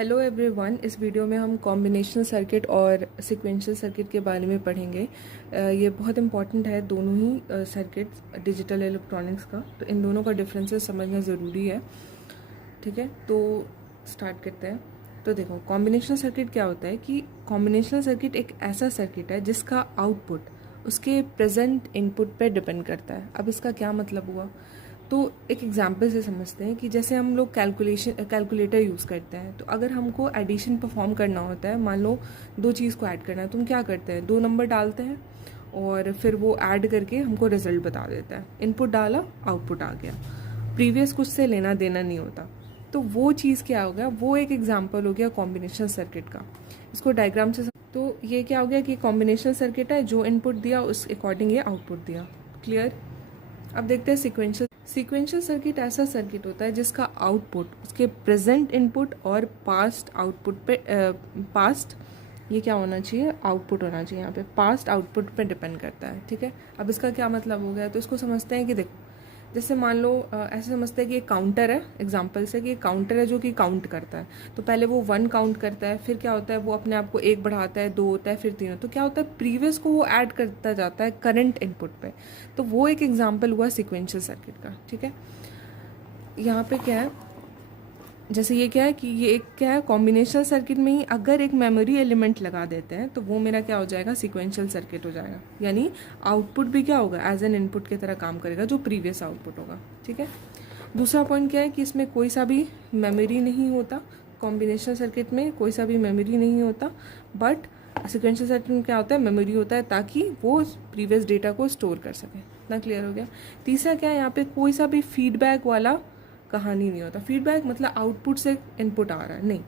Hello everyone, इस video में हम कॉम्बिनेशनल सर्किट और सीक्वेंशियल सर्किट के बारे में पढ़ेंगे। ये बहुत इंपॉर्टेंट है, दोनों ही सर्किट्स डिजिटल इलेक्ट्रॉनिक्स का। तो इन दोनों का डिफरेंसेस समझना ज़रूरी है। ठीक है, तो स्टार्ट करते हैं। तो देखो, कॉम्बिनेशनल सर्किट क्या होता है कि कॉम्बिनेशनल सर्किट एक ऐसा सर्किट है जिसका आउटपुट उसके प्रेजेंट इनपुट पे डिपेंड करता है। अब इसका क्या मतलब हुआ, तो एक एग्जांपल से समझते हैं कि जैसे हम लोग कैलकुलेटर यूज़ करते हैं। तो अगर हमको एडिशन परफॉर्म करना होता है, मान लो दो चीज़ को ऐड करना है, तो हम क्या करते हैं, दो नंबर डालते हैं और फिर वो ऐड करके हमको रिजल्ट बता देता है। इनपुट डाला, आउटपुट आ गया, प्रीवियस कुछ से लेना देना नहीं होता। तो वो चीज़ क्या हो गया, वो एक एग्जाम्पल हो गया कॉम्बिनेशन सर्किट का। इसको डायग्राम से तो ये क्या हो गया कि कॉम्बिनेशन सर्किट है, जो इनपुट दिया उस अकॉर्डिंग ये आउटपुट दिया। क्लियर। अब देखते हैं सीक्वेंशियल सर्किट ऐसा सर्किट होता है जिसका आउटपुट उसके प्रेजेंट इनपुट और पास्ट आउटपुट पे पास्ट ये क्या होना चाहिए, आउटपुट होना चाहिए। यहाँ पे पास्ट आउटपुट पे डिपेंड करता है। ठीक है, अब इसका क्या मतलब हो गया, तो इसको समझते हैं कि देखो, जैसे मान लो ऐसे समझते हैं कि एक काउंटर है, एग्जांपल से कि एक काउंटर है जो कि काउंट करता है। तो पहले वो 1 काउंट करता है, फिर क्या होता है वो अपने आप को 1 बढ़ाता है, 2 होता है, फिर 3। तो क्या होता है, प्रीवियस को वो ऐड करता जाता है करंट इनपुट पे। तो वो एक एग्जांपल हुआ सीक्वेंशियल सर्किट का। ठीक है, यहाँ पे क्या है, जैसे ये क्या है कि ये एक क्या है, कॉम्बिनेशनल सर्किट में ही अगर एक मेमोरी एलिमेंट लगा देते हैं तो वो मेरा क्या हो जाएगा, सीक्वेंशियल सर्किट हो जाएगा। यानी आउटपुट भी क्या होगा, एज एन इनपुट की तरह काम करेगा, जो प्रीवियस आउटपुट होगा। ठीक है, दूसरा पॉइंट क्या है कि इसमें कोई सा भी मेमोरी नहीं होता। कॉम्बिनेशनल सर्किट में कोई सा भी मेमोरी नहीं होता, बट सीक्वेंशियल सर्किट में क्या होता है, मेमोरी होता है ताकि वो प्रीवियस डेटा को स्टोर कर सके। इतना क्लियर हो गया। तीसरा क्या है, यहाँ पे कोई सा भी फीडबैक वाला कहानी नहीं होता। फीडबैक मतलब आउटपुट से इनपुट आ रहा है, नहीं।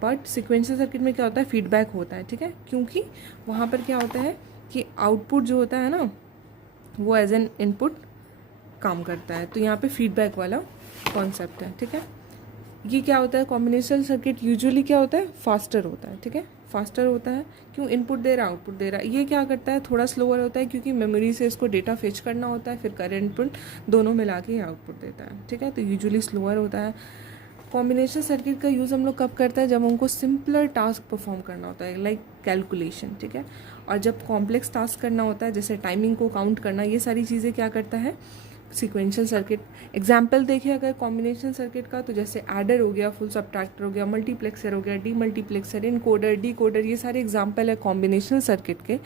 बट सीक्वेंशियल सर्किट में क्या होता है, फीडबैक होता है। ठीक है, क्योंकि वहाँ पर क्या होता है कि आउटपुट जो होता है ना, वो एज एन इनपुट काम करता है। तो यहाँ पे फीडबैक वाला कॉन्सेप्ट है। ठीक है, ये क्या होता है, कॉम्बिनेशनल सर्किट यूजुअली क्या होता है, फास्टर होता है। ठीक है, फास्टर होता है क्यों, इनपुट दे रहा आउटपुट दे रहा है। ये क्या करता है, थोड़ा स्लोअर होता है क्योंकि मेमोरी से इसको डेटा फेच करना होता है, फिर करंट इनपुट दोनों मिला के आउटपुट देता है। ठीक है, तो यूजुअली स्लोअर होता है। कॉम्बिनेशन सर्किट का यूज़ हम लोग कब करते हैं, जब हमको सिंपलर टास्क परफॉर्म करना होता है, लाइक कैलकुलेशन। ठीक है, और जब कॉम्प्लेक्स टास्क करना होता है, जैसे टाइमिंग को काउंट करना, ये सारी चीज़ें क्या करता है सीक्वेंशियल सर्किट। एग्जाम्पल देखिए अगर कॉम्बिनेशन सर्किट का, तो जैसे एडर हो गया, फुल सब्ट्रैक्टर हो गया, मल्टीप्लेक्सर हो गया, डी मल्टीप्लेक्सर, इनकोडर, डिकोडर, ये सारे एग्जाम्पल है कॉम्बिनेशनल सर्किट के।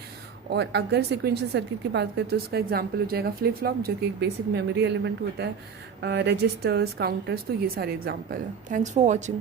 और अगर सीक्वेंशियल सर्किट की बात करें तो उसका एग्जाम्पल हो जाएगा फ्लिप फ्लॉप, जो कि एक बेसिक मेमोरी एलिमेंट होता है, रजिस्टर्स, काउंटर्स। तो ये सारे एग्जाम्पल है। Thanks for watching.